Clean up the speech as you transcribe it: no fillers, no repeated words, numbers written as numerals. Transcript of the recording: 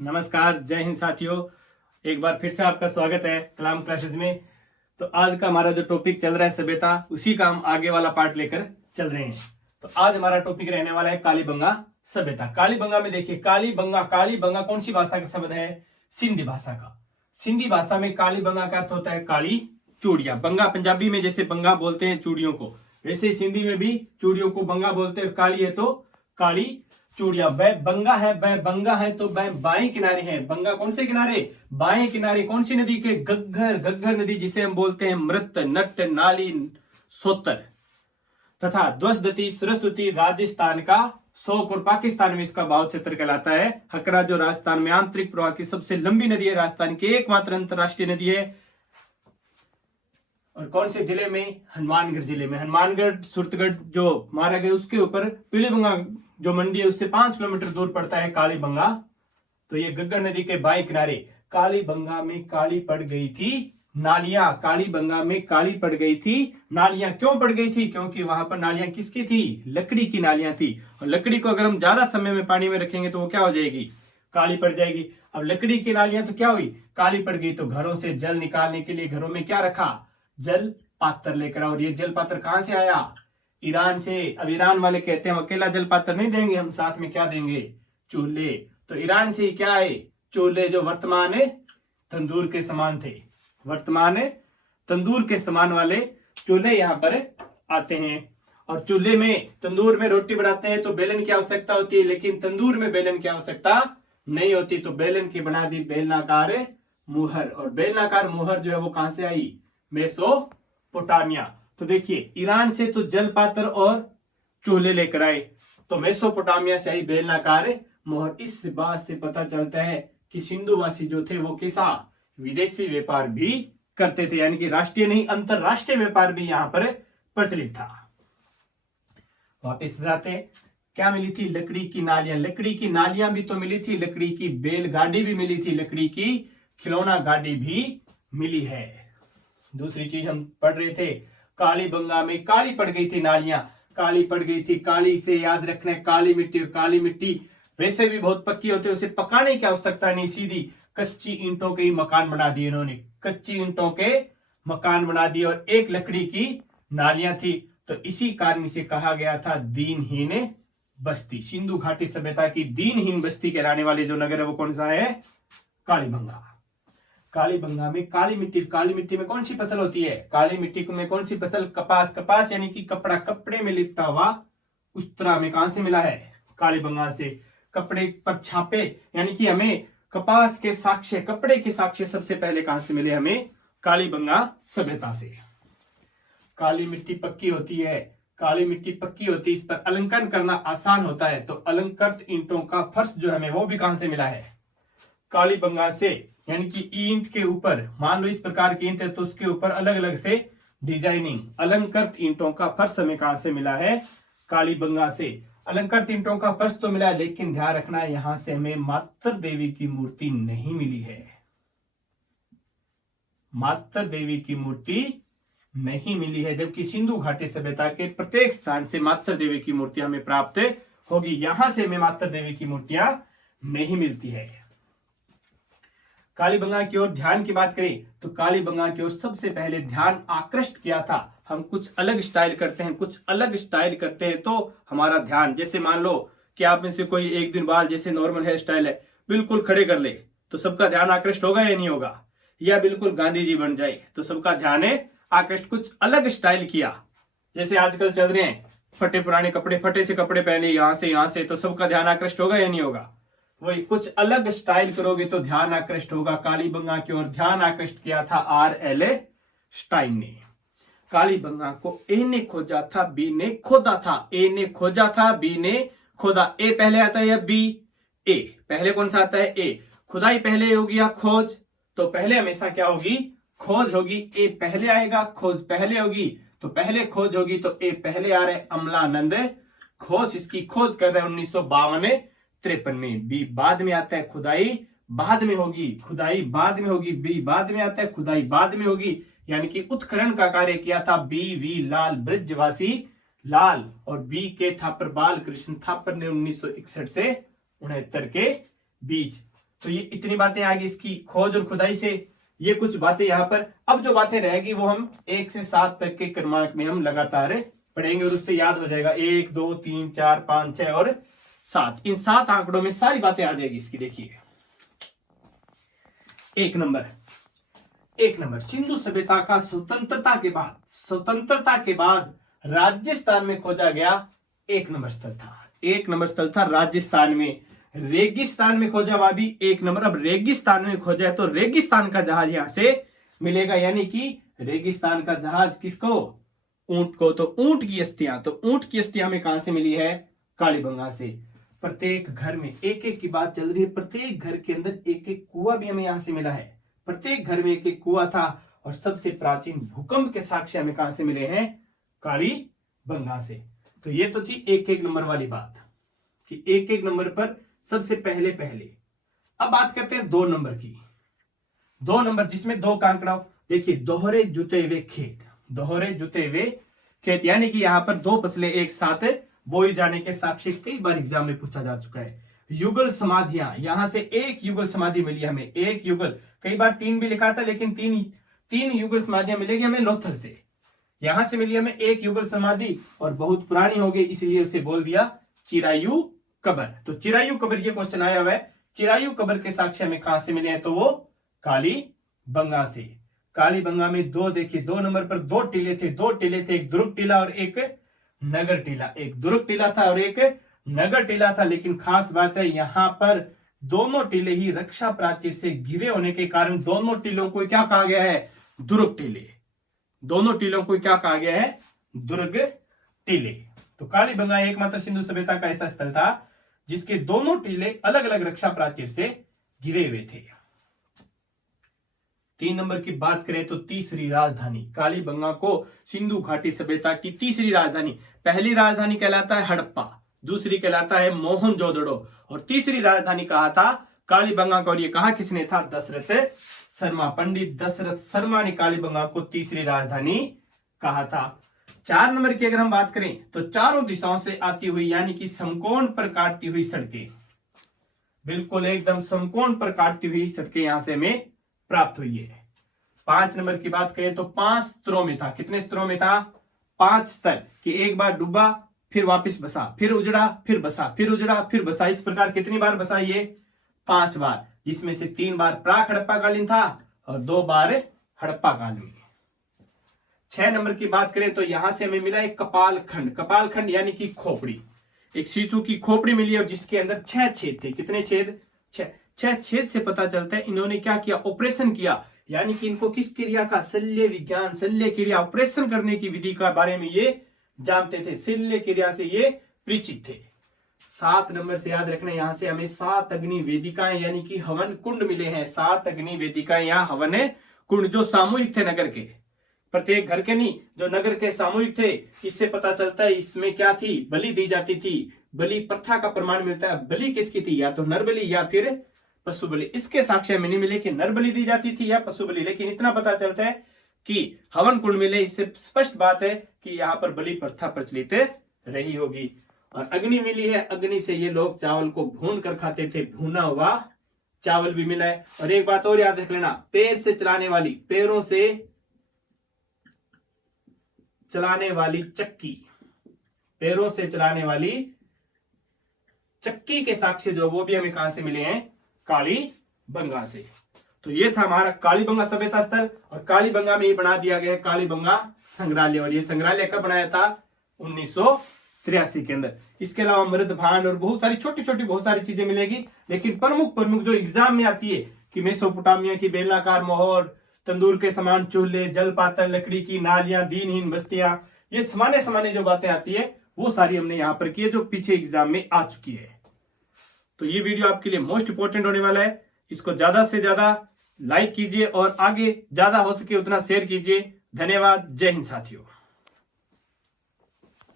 नमस्कार, जय हिंद साथियों। एक बार फिर से आपका स्वागत है कलाम क्लासेस में। तो आज का हमारा जो टॉपिक चल रहा है सभ्यता, उसी का हम आगे वाला पार्ट लेकर चल रहे हैं। तो आज हमारा टॉपिक रहने वाला है कालीबंगा सभ्यता। कालीबंगा में देखिए, कालीबंगा कौन सी भाषा का शब्द है? सिंधी भाषा का। सिंधी भाषा में कालीबंगा का अर्थ होता है काली चूड़ियां। बंगा पंजाबी में जैसे बंगा बोलते हैं चूड़ियों को, वैसे सिंधी में भी चूड़ियों को बंगा बोलते हैं। काली है तो काली चूड़िया। बंगा है तो बाएं किनारे है। बंगा कौन से किनारे? बाएं किनारे। कौन सी नदी के? घग्गर नदी, जिसे हम बोलते हैं मृत, नट, नाली, सोतर। तथा ध्वजदती सरस्वती राजस्थान का शोक और पाकिस्तान में इसका भाव क्षेत्र कहलाता है। हकरा जो राजस्थान में आंतरिक प्रवाह की सबसे लंबी नदी है, राजस्थान की एकमात्र अंतरराष्ट्रीय नदी है। और कौन से जिले में? हनुमानगढ़ जिले में। हनुमानगढ़ सुरतगढ़ जो मारा गया, उसके ऊपर पीलीबंगा जो मंडी है उससे 5 किलोमीटर दूर पड़ता है कालीबंगा। तो ये घग्गर नदी के बाएं किनारे। कालीबंगा में काली पड़ गई थी नालियां। कालीबंगा में काली पड़ गई थी नालियां। क्यों पड़ गई थी? क्योंकि वहां पर नालियां किसकी थी? लकड़ी की नालियां थी। और लकड़ी को अगर हम ज्यादा समय में पानी में रखेंगे तो वो क्या हो जाएगी? काली पड़ जाएगी। अब लकड़ी की नालियां तो क्या हुई? काली पड़ गई। तो घरों से जल निकालने के लिए घरों में क्या रखा? जल पात्र लेकर। और ये जल पात्र कहां से आया? ईरान से। अब ईरान वाले कहते हैं हम अकेला जल पात्र नहीं देंगे, हम साथ में क्या देंगे? चूल्हे। तो ईरान से ही क्या आए? चूल्हे, जो वर्तमान तंदूर के समान थे। वर्तमान तंदूर के समान वाले चूल्हे यहाँ पर आते हैं। और चूल्हे में, तंदूर में रोटी बनाते हैं तो बेलन की आवश्यकता होती है, लेकिन तंदूर में बेलन की आवश्यकता नहीं होती। तो बेलन की बना दी बेलनाकार मुहर। और बेलनाकार मुहर जो है वो कहां से आई? मेसोपोटामिया। तो देखिए, ईरान से तो जल पात्र और चूल्हे लेकर आए, तो मेसोपोटामिया से आई बेलनाकार मोहर। इस बात से पता चलता है कि सिंधुवासी जो थे वो किसा विदेशी व्यापार भी करते थे, यानी कि राष्ट्रीय नहीं अंतरराष्ट्रीय व्यापार भी यहां पर प्रचलित था। वापिस जाते हैं, क्या मिली थी? लकड़ी की नालियां। लकड़ी की नालियां भी तो मिली थी, लकड़ी की बैलगाड़ी भी मिली थी, लकड़ी की खिलौना गाड़ी भी मिली है। दूसरी चीज हम पढ़ रहे थे, कालीबंगा में काली पड़ गई थी नालियां। काली पड़ गई थी, काली से याद रखना है काली मिट्टी। और काली मिट्टी वैसे भी बहुत पक्की होती है, उसे पकाने की आवश्यकता नहीं, सीधी कच्ची ईंटों के ही मकान बना दिए इन्होंने। कच्ची ईंटों के मकान बना दिए और एक लकड़ी की नालियां थी। तो इसी कारण इसे कहा गया था दीनहीन बस्ती। सिंधु घाटी सभ्यता की दीनहीन बस्ती कहलाने वाले जो नगर है वो कौन सा है? कालीबंगा। कालीबंगा में काली मिट्टी में कौन सी फसल होती है? काली मिट्टी में कौन सी फसल? कपास। कपास यानी कि कपड़ा, कपड़े में लिपटा हुआ उस्तरा में कहां से मिला है? कालीबंगा से। कपड़े पर छापे, यानी कि हमें कपास के साक्ष्य, कपड़े के साक्ष्य सबसे पहले कहां से मिले? हमें कालीबंगा सभ्यता से। काली मिट्टी पक्की होती है, काली मिट्टी पक्की होती है, इस पर अलंकरण करना आसान होता है। तो अलंकृत ईंटों का फर्श जो हमें वो भी कहां से मिला है? कालीबंगा से। यानी कि ईंट के ऊपर, मान लो इस प्रकार की ईंट है तो उसके ऊपर अलग अलग से डिजाइनिंग, अलंकृत ईंटों का फर्श हमें कहां से मिला है? कालीबंगा से। अलंकृत ईंटों का फर्श तो मिला है, लेकिन ध्यान रखना यहां से हमें मातृ देवी की मूर्ति नहीं मिली है। मातृ देवी की मूर्ति नहीं मिली है, जबकि सिंधु घाटी सभ्यता के प्रत्येक स्थान से मातृ देवी की मूर्ति हमें प्राप्त होगी। यहां से हमें मातृ देवी की मूर्तियां नहीं मिलती है। कालीबंगा की ओर ध्यान की बात करें तो कालीबंगा की ओर सबसे पहले ध्यान आकृष्ट किया था। हम कुछ अलग स्टाइल करते हैं, कुछ अलग स्टाइल करते हैं तो हमारा ध्यान, जैसे मान लो कि आप में से कोई एक दिन बाल जैसे नॉर्मल हेयर स्टाइल है बिल्कुल खड़े कर ले तो सबका ध्यान आकृष्ट होगा या नहीं होगा? या बिल्कुल गांधी जी बन जाए तो सबका ध्यान आकृष्ट। कुछ अलग स्टाइल किया, जैसे आजकल चल रहे हैं फटे पुराने कपड़े, फटे से कपड़े पहने यहां से तो सबका ध्यान आकृष्ट होगा या नहीं होगा? वही कुछ अलग स्टाइल करोगे तो ध्यान आकृष्ट होगा। कालीबंगा की ओर ध्यान आकृष्ट किया था R.L. स्टाइन ने। कालीबंगा को ए ने खोजा था, बी ने खोदा था। ए ने खोजा था, बी ने खोदा। ए पहले आता है या बी? ए पहले कौन सा आता है? ए। खुदाई पहले होगी या खोज? तो पहले हमेशा क्या होगी? खोज होगी। ए पहले आएगा, खोज पहले होगी, तो पहले खोज होगी। तो ए पहले आ रहे अमलानंद घोष, इसकी खोज कर रहे हैं 1952-53 में। बी बाद में आता है, खुदाई बाद में होगी, खुदाई बाद में होगी। बी बाद में आता है, खुदाई बाद में होगी। यानी कि उत्खनन का कार्य किया था B.V. लाल, ब्रजवासी लाल, और बी के थापर बाल कृष्ण थापर ने 1961 से 69 के बीच। तो ये इतनी बातें आ गई इसकी खोज और खुदाई से, ये कुछ बातें यहाँ पर। अब जो बातें रहेगी वो हम 1 से 7 तक के क्रमांक में हम लगातार पढ़ेंगे और उससे याद हो जाएगा 1 2 3 4 5 6 और 7, इन 7 आंकड़ों में सारी बातें आ जाएगी इसकी। देखिए 1 नंबर सिंधु सभ्यता का स्वतंत्रता के बाद राजस्थान में खोजा गया 1 नंबर स्थल था। 1 नंबर स्थल था राजस्थान में। रेगिस्तान में खोजा हुआ भी 1 नंबर। अब रेगिस्तान में खोजा है तो रेगिस्तान का जहाज यहां से मिलेगा, यानी कि रेगिस्तान का जहाज किसको? ऊंट को। तो ऊंट की अस्थियां, तो ऊंट की अस्थियां हमें कहां से मिली है? कालीबंगा से। प्रत्येक घर में एक एक की बात चल रही है, प्रत्येक घर के अंदर एक एक कुआं भी हमें यहां से मिला है। प्रत्येक घर में एक एक कुआं था। और सबसे प्राचीन भूकंप के साक्ष्य हमें कहां से मिले हैं? कालीबंगा से। तो ये तो थी 1 नंबर वाली बात कि 1 नंबर पर सबसे पहले। अब बात करते हैं 2 नंबर की। 2 नंबर जिसमें 2 का आंकड़ा। देखिए दोहरे जुते हुए खेत, यानी कि यहां पर 2 फसलें एक साथ बोई जाने के साक्ष्य कई बार एग्जाम में पूछा जा चुका है। युगल समाधियां, यहां से 1 युगल समाधि मिली हमें, 1 युगल, कई बार 3 भी लिखा था लेकिन 3 युगल समाधियां मिलेगी हमें लोथल से। यहां से मिली हमें 1 युगल समाधि और बहुत पुरानी हो गई, इसलिए उसे बोल दिया चिरायु कबर। तो चिरायु कबर, ये क्वेश्चन आया हुआ है, चिरायु कबर के साक्ष्य हमें कहां से मिले हैं? तो वो कालीबंगा से। कालीबंगा में 2 नंबर पर 2 टीले थे, एक दुर्ग टीला और एक नगर टीला। एक दुर्ग टीला था और एक नगर टीला था, लेकिन खास बात है यहां पर दोनों टीले ही रक्षा प्राचीर से घिरे होने के कारण दोनों टीलों को क्या कहा गया है? दुर्ग टीले। दोनों टीलों को क्या कहा गया है? दुर्ग टीले। तो कालीबंगा एकमात्र सिंधु सभ्यता का ऐसा स्थल था जिसके दोनों टीले अलग अलग रक्षा प्राचीर से घिरे हुए थे। 3 नंबर की बात करें तो तीसरी राजधानी, कालीबंगा को सिंधु घाटी सभ्यता की तीसरी राजधानी। पहली राजधानी कहलाता है हड़प्पा, दूसरी कहलाता है मोहनजोदड़ो और तीसरी राजधानी कहा था कालीबंगा को। और ये कहा किसने था? दशरथ शर्मा। पंडित दशरथ शर्मा ने कालीबंगा को तीसरी राजधानी कहा था। 4 नंबर की अगर हम बात करें तो चारों दिशाओं से आती हुई, यानी कि समकोण पर काटती हुई सड़कें, बिल्कुल एकदम समकोण पर काटती हुई सड़कें यहां से हमें प्राप्त हुई है। 5 नंबर की बात करें तो 5 स्तरों में था। कितने स्तरों में था? 5 स्तर कि एक बार डूबा फिर वापस बसा, फिर उजड़ा फिर बसा, फिर उजड़ा फिर बसा। इस प्रकार कितनी बार बसा? ये 5 बार, जिसमें से 3 बार प्राक हड़प्पा कालीन था और 2 बार हड़प्पा कालीन। 6 नंबर की बात करें तो यहां से हमें मिला एक कपाल खंड यानी कि खोपड़ी। एक शिशु की खोपड़ी मिली और जिसके अंदर 6 छेद थे। कितने छेद? 6 छेद से पता चलता है इन्होंने क्या किया? ऑपरेशन किया, यानी कि इनको किस क्रिया का? शल्य विज्ञान, शल्य क्रिया, ऑपरेशन करने की विधि का बारे में ये जानते थे, शल्य क्रिया से ये परिचित थे। 7 नंबर से याद रखना, यहां से हमें 7 अग्नि वेदिकाएं यानी कि हवन कुंड मिले हैं। 7 अग्नि वेदिकाएं या हवन कुंड जो सामूहिक थे, नगर के, प्रत्येक घर के नहीं, जो नगर के सामूहिक थे। इससे पता चलता है इसमें क्या थी? बलि दी जाती थी। बलि प्रथा का प्रमाण मिलता है। बलि किसकी थी? या तो नर बलि या फिर पशु बलि। इसके साक्ष्य में नहीं मिले कि नर बलि दी जाती थी या पशु बलि, लेकिन इतना पता चलता है कि हवन कुंड मिले। इससे स्पष्ट बात है कि यहाँ पर बलि प्रथा प्रचलित रही होगी। और अग्नि मिली है, अग्नि से ये लोग चावल को भून कर खाते थे, भुना हुआ चावल भी मिला है। और एक बात और याद रख लेना, पैर से चलाने वाली, पैरों से चलाने वाली चक्की, पैरों से चलाने वाली चक्की के साक्ष्य जो वो भी हमें कहां से मिले हैं? कालीबंगा से। तो ये था हमारा कालीबंगा सभ्यता स्थल। और कालीबंगा में ही बना दिया गया है कालीबंगा संग्रहालय। और ये संग्रहालय कब बनाया था? 1983 के अंदर। इसके अलावा मृद भांड और बहुत सारी छोटी छोटी बहुत सारी चीजें मिलेगी, लेकिन प्रमुख जो एग्जाम में आती है कि मेसोपोटामिया की बेलनाकार मोहर, तंदूर के समान चूल्हे, जल पात्र, लकड़ी की नालियां, दीनहीन बस्तियां, ये समाने जो बातें आती है वो सारी हमने यहां पर की है, जो पीछे एग्जाम में आ चुकी है। तो ये वीडियो आपके लिए मोस्ट इंपोर्टेंट होने वाला है। इसको ज्यादा से ज्यादा लाइक कीजिए और आगे ज्यादा हो सके उतना शेयर कीजिए। धन्यवाद। जय हिंद साथियों।